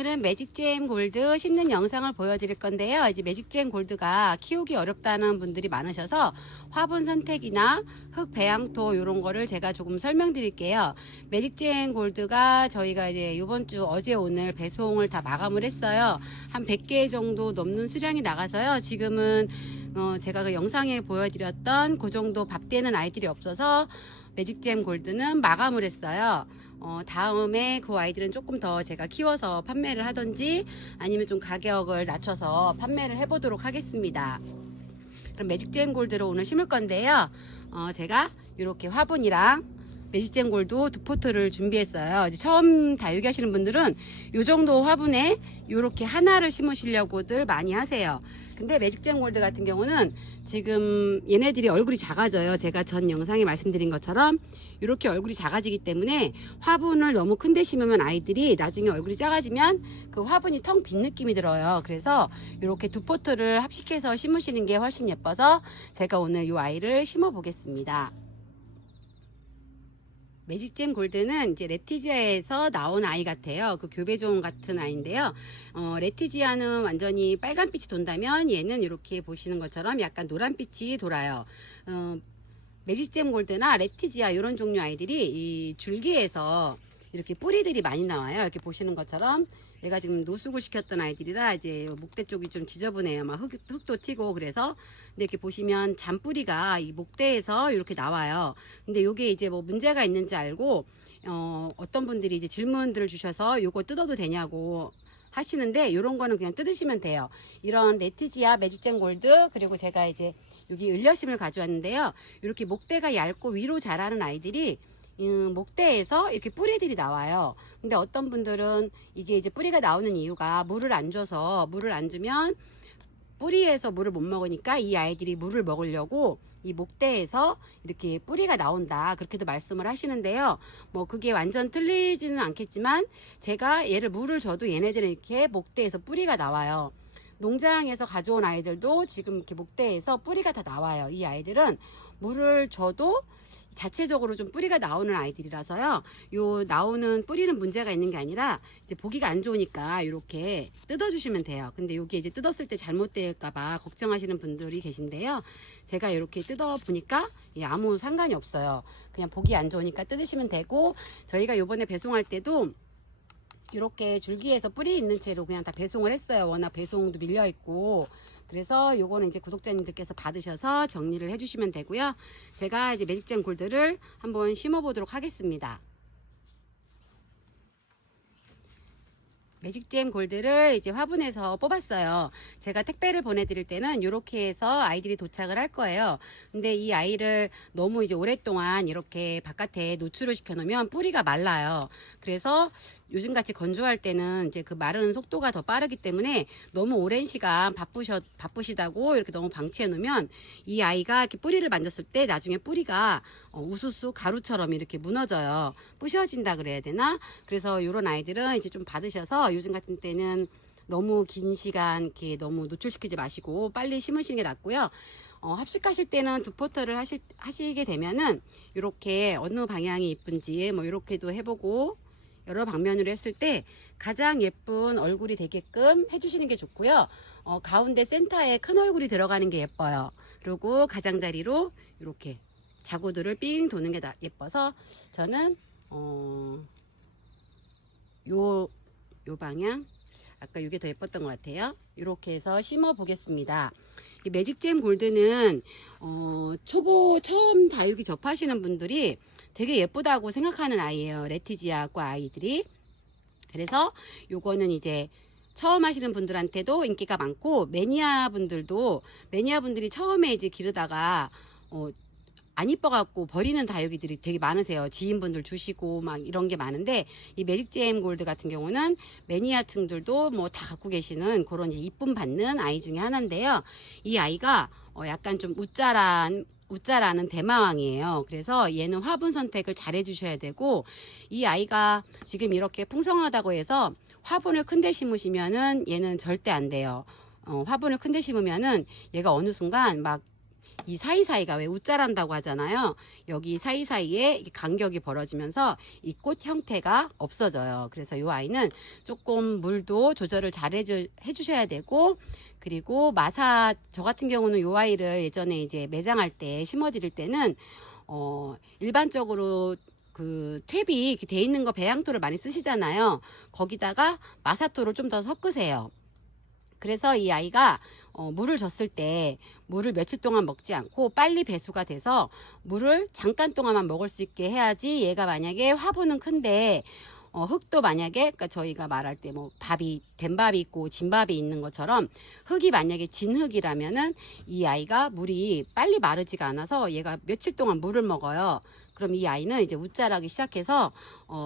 오늘은 매직잼 골드 심는 영상을 보여드릴 건데요. 이제 매직잼 골드가 키우기 어렵다는 분들이 많으셔서 화분 선택이나 흙 배양토 이런 거를 제가 조금 설명드릴게요. 매직잼 골드가 저희가 이제 이번 주 어제 오늘 배송을 다 마감을 했어요. 한 100개 정도 넘는 수량이 나가서요. 지금은 제가 그 영상에 보여드렸던 그 정도 밥 되는 아이들이 없어서 매직잼 골드는 마감을 했어요. 다음에 그 아이들은 조금 더 제가 키워서 판매를 하던지 아니면 좀 가격을 낮춰서 판매를 해보도록 하겠습니다. 그럼 매직잼 골드를 오늘 심을 건데요. 제가 이렇게 화분이랑 매직잼 골드 두 포트를 준비했어요. 이제 처음 다육이 하시는 분들은 이 정도 화분에 이렇게 하나를 심으시려고들 많이 하세요. 근데 매직잼 골드 같은 경우는 지금 얘네들이 얼굴이 작아져요. 제가 전 영상에 말씀드린 것처럼 이렇게 얼굴이 작아지기 때문에 화분을 너무 큰데 심으면 아이들이 나중에 얼굴이 작아지면 그 화분이 텅 빈 느낌이 들어요. 그래서 이렇게 두 포트를 합식해서 심으시는 게 훨씬 예뻐서 제가 오늘 이 아이를 심어 보겠습니다. 매직잼 골드는 이제 레티지아에서 나온 아이 같아요. 그 교배종 같은 아이인데요. 레티지아는 완전히 빨간빛이 돈다면 얘는 이렇게 보시는 것처럼 약간 노란빛이 돌아요. 매직잼 골드나 레티지아 이런 종류 아이들이 이 줄기에서 이렇게 뿌리들이 많이 나와요. 이렇게 보시는 것처럼 얘가 지금 노숙을 시켰던 아이들이라 이제 목대 쪽이 좀 지저분해요. 막 흙도 튀고 그래서. 근데 이렇게 보시면 잔뿌리가 이 목대에서 이렇게 나와요. 근데 요게 이제 뭐 문제가 있는지 알고 어떤 분들이 이제 질문들을 주셔서 요거 뜯어도 되냐고 하시는데 요런 거는 그냥 뜯으시면 돼요. 이런 레티지아 매직잼 골드 그리고 제가 이제 여기 을려심을 가져왔는데요. 이렇게 목대가 얇고 위로 자라는 아이들이 목대에서 이렇게 뿌리들이 나와요. 근데 어떤 분들은 이게 이제 뿌리가 나오는 이유가 물을 안 줘서 물을 안 주면 뿌리에서 물을 못 먹으니까 이 아이들이 물을 먹으려고 이 목대에서 이렇게 뿌리가 나온다 그렇게도 말씀을 하시는데요. 뭐 그게 완전 틀리지는 않겠지만 제가 얘를 물을 줘도 얘네들은 이렇게 목대에서 뿌리가 나와요. 농장에서 가져온 아이들도 지금 이렇게 목대에서 뿌리가 다 나와요. 이 아이들은 물을 줘도 자체적으로 좀 뿌리가 나오는 아이들이라서요. 요 나오는 뿌리는 문제가 있는 게 아니라 이제 보기가 안 좋으니까 이렇게 뜯어주시면 돼요. 근데 여기 이제 뜯었을 때 잘못될까봐 걱정하시는 분들이 계신데요. 제가 이렇게 뜯어 보니까 아무 상관이 없어요. 그냥 보기 안 좋으니까 뜯으시면 되고 저희가 요번에 배송할 때도 이렇게 줄기에서 뿌리 있는 채로 그냥 다 배송을 했어요. 워낙 배송도 밀려 있고. 그래서 요거는 이제 구독자님들께서 받으셔서 정리를 해주시면 되고요. 제가 이제 매직잼 골드를 한번 심어 보도록 하겠습니다. 매직잼 골드를 이제 화분에서 뽑았어요. 제가 택배를 보내드릴 때는 이렇게 해서 아이들이 도착을 할 거예요. 근데 이 아이를 너무 이제 오랫동안 이렇게 바깥에 노출을 시켜 놓으면 뿌리가 말라요. 그래서 요즘같이 건조할 때는 이제 그 마르는 속도가 더 빠르기 때문에 너무 오랜 시간 바쁘시다고 이렇게 너무 방치해 놓으면 이 아이가 이렇게 뿌리를 만졌을 때 나중에 뿌리가 우수수 가루처럼 이렇게 무너져요. 부셔진다 그래야 되나? 그래서 이런 아이들은 이제 좀 받으셔서 요즘 같은 때는 너무 긴 시간 이렇게 너무 노출시키지 마시고 빨리 심으시는 게 낫고요. 합식하실 때는 두 포터를 하시게 되면은 이렇게 어느 방향이 이쁜지 뭐 이렇게도 해보고 여러 방면으로 했을 때 가장 예쁜 얼굴이 되게끔 해주시는 게 좋고요. 가운데 센터에 큰 얼굴이 들어가는 게 예뻐요. 그리고 가장자리로 이렇게 자구들을 삥 도는 게 예뻐서 저는 요 방향 아까 이게 더 예뻤던 것 같아요. 이렇게 해서 심어 보겠습니다. 이 매직잼 골드는 처음 다육이 접하시는 분들이 되게 예쁘다고 생각하는 아이예요. 레티지아과 아이들이. 그래서 요거는 이제 처음 하시는 분들한테도 인기가 많고 매니아 분들이 처음에 이제 기르다가 안 이뻐갖고 버리는 다육이들이 되게 많으세요. 지인분들 주시고 막 이런 게 많은데 이 매직잼 골드 같은 경우는 매니아층들도 뭐 다 갖고 계시는 그런 이제 이쁨 받는 아이 중에 하나인데요. 이 아이가 약간 좀 웃자라는 대마왕이에요. 그래서 얘는 화분 선택을 잘 해주셔야 되고 이 아이가 지금 이렇게 풍성하다고 해서 화분을 큰데 심으시면은 얘는 절대 안 돼요. 화분을 큰데 심으면은 얘가 어느 순간 막 이 사이사이가 왜 우짜란다고 하잖아요. 여기 사이사이에 간격이 벌어지면서 이 꽃 형태가 없어져요. 그래서 이 아이는 조금 물도 조절을 잘 해주셔야 되고, 그리고 마사, 저 같은 경우는 이 아이를 예전에 이제 매장할 때 심어드릴 때는 일반적으로 그 탭이 이렇게 돼 있는 거 배양토를 많이 쓰시잖아요. 거기다가 마사토를 좀 더 섞으세요. 그래서 이 아이가 물을 줬을 때 물을 며칠 동안 먹지 않고 빨리 배수가 돼서 물을 잠깐 동안만 먹을 수 있게 해야지, 얘가 만약에 화분은 큰데 흙도 만약에, 그러니까 저희가 말할 때 뭐 밥이, 된밥이 있고 진밥이 있는 것처럼 흙이 만약에 진 흙이라면은 이 아이가 물이 빨리 마르지가 않아서 얘가 며칠 동안 물을 먹어요. 그럼 이 아이는 이제 웃자라기 시작해서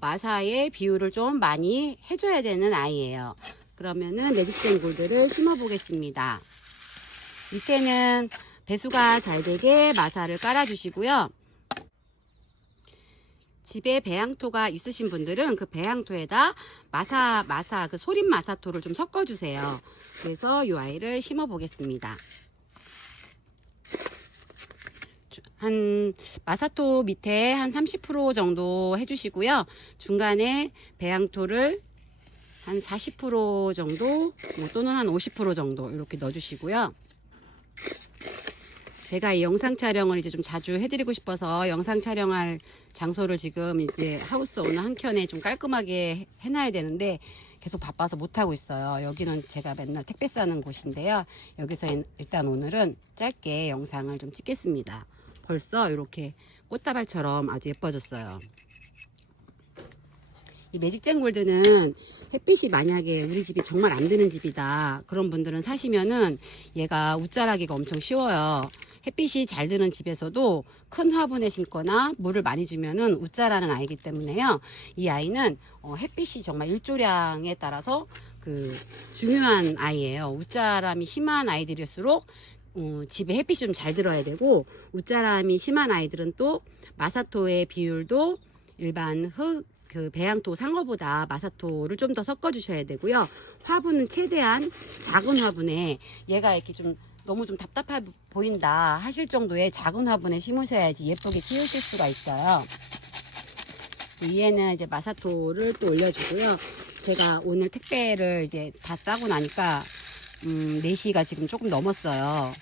마사의 비율을 좀 많이 해줘야 되는 아이예요. 그러면은 매직젠 골드를 심어 보겠습니다. 밑에는 배수가 잘 되게 마사를 깔아 주시고요. 집에 배양토가 있으신 분들은 그 배양토에다 마사 그 소림 마사토를 좀 섞어 주세요. 그래서 이 아이를 심어 보겠습니다. 한 마사토 밑에 한 30% 정도 해주시고요. 중간에 배양토를 한 40% 정도 또는 한 50% 정도 이렇게 넣어주시고요. 제가 이 영상 촬영을 이제 좀 자주 해드리고 싶어서 영상 촬영할 장소를 지금 이제 하우스 오너 한켠에 좀 깔끔하게 해놔야 되는데 계속 바빠서 못하고 있어요. 여기는 제가 맨날 택배 싸는 곳인데요. 여기서 일단 오늘은 짧게 영상을 좀 찍겠습니다. 벌써 이렇게 꽃다발처럼 아주 예뻐졌어요. 이 매직젠 골드는 햇빛이 만약에 우리 집이 정말 안 드는 집이다, 그런 분들은 사시면은 얘가 웃자라기가 엄청 쉬워요. 햇빛이 잘 드는 집에서도 큰 화분에 심거나 물을 많이 주면은 웃자라는 아이기 때문에요. 이 아이는 햇빛이 정말 일조량에 따라서 그 중요한 아이예요. 웃자람이 심한 아이들일수록 집에 햇빛이 좀 잘 들어야 되고, 웃자람이 심한 아이들은 또 마사토의 비율도 일반 그 배양토 상어보다 마사토를 좀 더 섞어 주셔야 되고요. 화분은 최대한 작은 화분에, 얘가 이렇게 좀 너무 좀 답답해 보인다 하실 정도의 작은 화분에 심으셔야지 예쁘게 키우실 수가 있어요. 위에는 이제 마사토를 또 올려주고요. 제가 오늘 택배를 이제 다 싸고 나니까 4시가 지금 조금 넘었어요.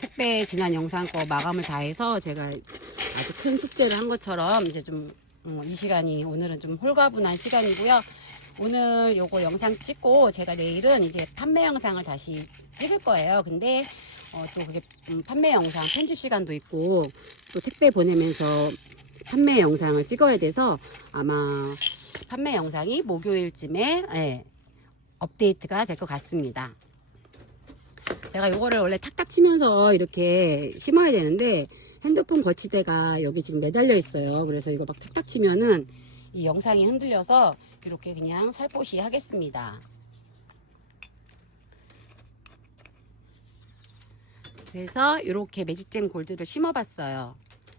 택배 지난 영상 거 마감을 다 해서 제가 아주 큰 숙제를 한 것처럼 이제 좀 이 시간이 오늘은 좀 홀가분한 시간이고요. 오늘 요거 영상 찍고 제가 내일은 이제 판매 영상을 다시 찍을 거예요. 근데 또 그게 판매 영상 편집 시간도 있고 또 택배 보내면서 판매 영상을 찍어야 돼서 아마 판매 영상이 목요일쯤에 업데이트가 될 것 같습니다. 제가 요거를 원래 탁탁 치면서 이렇게 심어야 되는데 핸드폰 거치대가 여기 지금 매달려 있어요. 그래서 이거 막 탁탁 치면은 이 영상이 흔들려서 이렇게 그냥 살포시 하겠습니다. 그래서 이렇게 매직젠 골드를 심어봤어요.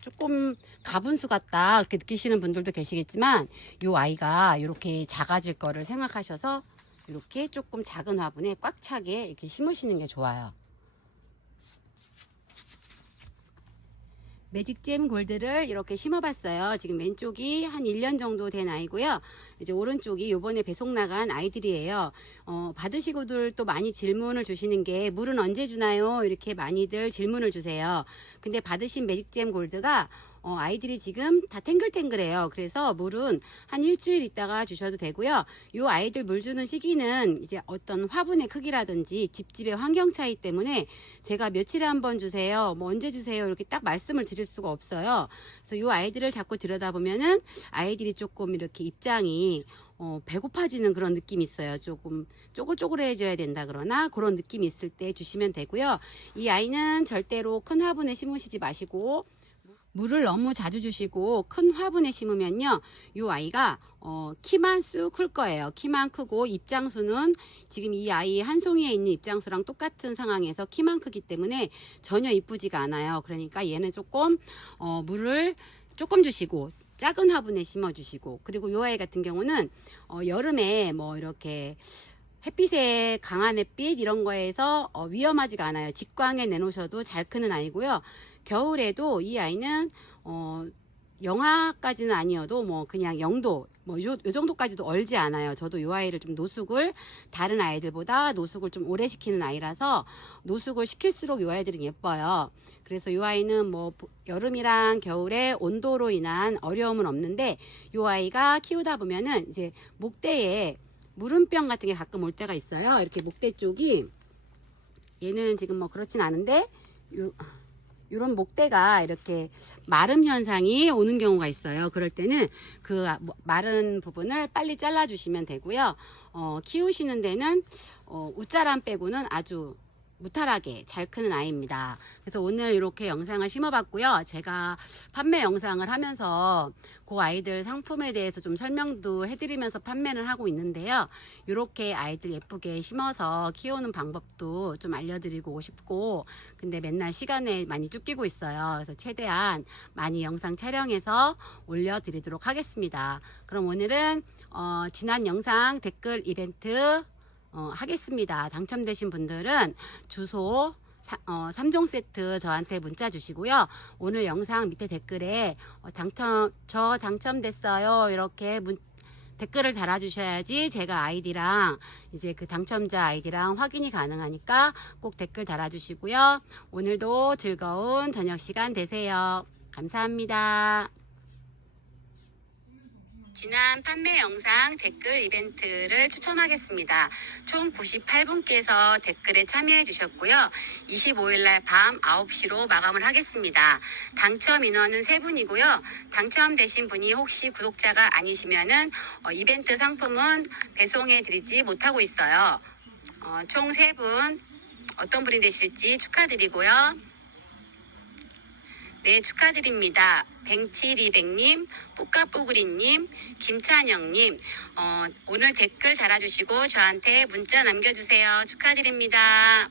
조금 가분수 같다 그렇게 느끼시는 분들도 계시겠지만 이 아이가 이렇게 작아질 거를 생각하셔서 이렇게 조금 작은 화분에 꽉 차게 이렇게 심으시는 게 좋아요. 매직젠 골드를 이렇게 심어봤어요. 지금 왼쪽이 한 1년 정도 된 아이고요. 이제 오른쪽이 요번에 배송 나간 아이들이에요. 받으시고들 또 많이 질문을 주시는 게 물은 언제 주나요? 이렇게 많이들 질문을 주세요. 근데 받으신 매직젠 골드가 아이들이 지금 다 탱글탱글해요. 그래서 물은 한 일주일 있다가 주셔도 되고요. 요 아이들 물 주는 시기는 이제 어떤 화분의 크기라든지 집집의 환경 차이 때문에 제가 며칠에 한 번 주세요, 뭐 언제 주세요 이렇게 딱 말씀을 드릴 수가 없어요. 그래서 요 아이들을 자꾸 들여다보면은 아이들이 조금 이렇게 입장이 배고파지는 그런 느낌이 있어요. 조금 쪼글쪼글해져야 된다 그러나 그런 느낌이 있을 때 주시면 되고요. 이 아이는 절대로 큰 화분에 심으시지 마시고 물을 너무 자주 주시고 큰 화분에 심으면요, 이 아이가 키만 쑥 클 거예요. 키만 크고 입장수는 지금 이 아이 한 송이에 있는 입장수랑 똑같은 상황에서 키만 크기 때문에 전혀 이쁘지가 않아요. 그러니까 얘는 조금 물을 조금 주시고 작은 화분에 심어 주시고, 그리고 이 아이 같은 경우는 여름에 뭐 이렇게 햇빛에 강한 햇빛 이런 거에서 위험하지가 않아요. 직광에 내놓으셔도 잘 크는 아이고요. 겨울에도 이 아이는 영하까지는 아니어도 뭐 그냥 0도 요 정도까지도 얼지 않아요. 저도 이 아이를 좀 노숙을 다른 아이들보다 노숙을 좀 오래 시키는 아이라서 노숙을 시킬수록 이 아이들은 예뻐요. 그래서 이 아이는 뭐 여름이랑 겨울에 온도로 인한 어려움은 없는데 이 아이가 키우다 보면은 이제 목대에 물음병 같은 게 가끔 올 때가 있어요. 이렇게 목대 쪽이 얘는 지금 뭐 그렇진 않은데 이런 목대가 이렇게 마름 현상이 오는 경우가 있어요. 그럴 때는 그 마른 부분을 빨리 잘라 주시면 되고요. 키우시는 데는 웃자람 빼고는 아주 무탈하게 잘 크는 아이입니다. 그래서 오늘 이렇게 영상을 심어봤고요. 제가 판매 영상을 하면서 그 아이들 상품에 대해서 좀 설명도 해드리면서 판매를 하고 있는데요. 이렇게 아이들 예쁘게 심어서 키우는 방법도 좀 알려드리고 싶고, 근데 맨날 시간에 많이 쫓기고 있어요. 그래서 최대한 많이 영상 촬영해서 올려드리도록 하겠습니다. 그럼 오늘은 지난 영상 댓글 이벤트 하겠습니다. 당첨되신 분들은 주소 3종 세트 저한테 문자 주시고요. 오늘 영상 밑에 댓글에 저 당첨됐어요 이렇게 댓글을 달아주셔야지 제가 아이디랑 이제 그 당첨자 아이디랑 확인이 가능하니까 꼭 댓글 달아주시고요. 오늘도 즐거운 저녁 시간 되세요. 감사합니다. 지난 판매 영상 댓글 이벤트를 추첨하겠습니다. 총 98분께서 댓글에 참여해 주셨고요. 25일날 밤 9시로 마감을 하겠습니다. 당첨 인원은 3분이고요. 당첨되신 분이 혹시 구독자가 아니시면은 이벤트 상품은 배송해 드리지 못하고 있어요. 총 3분 어떤 분이 되실지 축하드리고요. 네, 축하드립니다. 뱅치리백님, 뽀까뽀그리님, 김찬영님, 오늘 댓글 달아주시고 저한테 문자 남겨주세요. 축하드립니다.